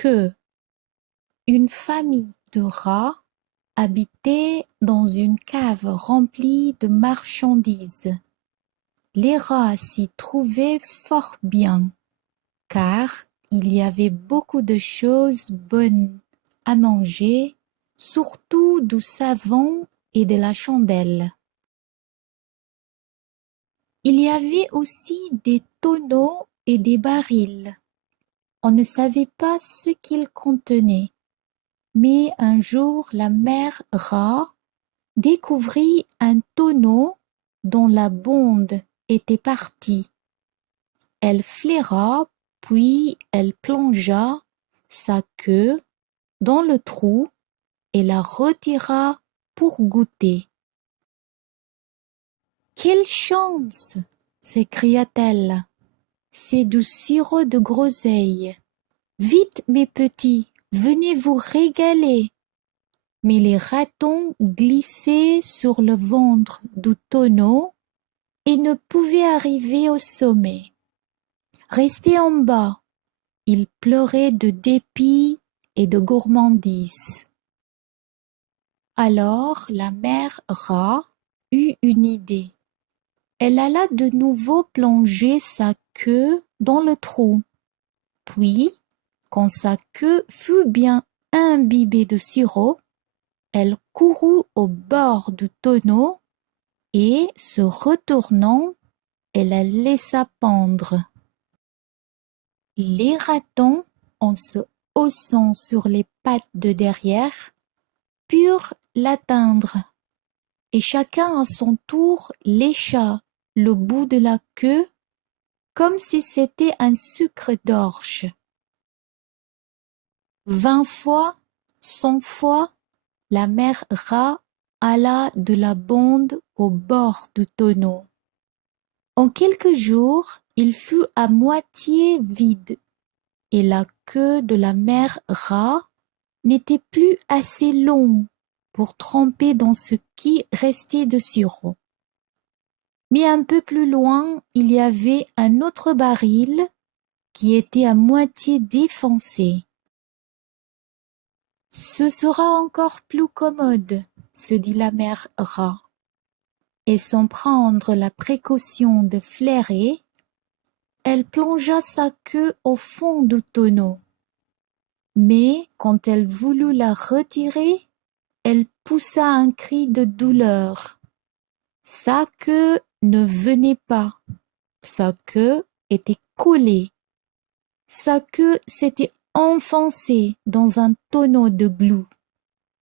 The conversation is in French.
que une famille de rats habitait dans une cave remplie de marchandises. Les rats s'y trouvaient fort bien, car il y avait beaucoup de choses bonnes à manger, surtout du savon et de la chandelle. Il y avait aussi des tonneaux et des barils. On ne savait pas ce qu'ils contenaient, mais un jour la mère rat découvrit un tonneau dont la bonde était partie. Elle flaira, puis elle plongea sa queue dans le trou et la retira pour goûter. Quelle chance! S'écria-t-elle. C'est du sirop de groseille. Vite, mes petits, venez vous régaler. Mais les ratons glissaient sur le ventre du tonneau et ne pouvaient arriver au sommet. Restés en bas, ils pleuraient de dépit et de gourmandise. Alors la mère rat eut une idée. Elle alla de nouveau plonger sa queue dans le trou. Puis, quand sa queue fut bien imbibée de sirop, elle courut au bord du tonneau et, se retournant, elle la laissa pendre. Les ratons, en se haussant sur les pattes de derrière, purent l'atteindre, et chacun à son tour lécha le bout de la queue comme si c'était un sucre d'orge. 20 fois, 100 fois, la mère rat alla de la bonde au bord du tonneau. En quelques jours, il fut à moitié vide, et la queue de la mère rat n'était plus assez longue pour tremper dans ce qui restait de sirop. Mais un peu plus loin, il y avait un autre baril qui était à moitié défoncé. Ce sera encore plus commode, se dit la mère rat. Et sans prendre la précaution de flairer, elle plongea sa queue au fond du tonneau. Mais quand elle voulut la retirer, elle poussa un cri de douleur. Sa queue ne venait pas. Sa queue était collée. Sa queue s'était enfoncée dans un tonneau de glue.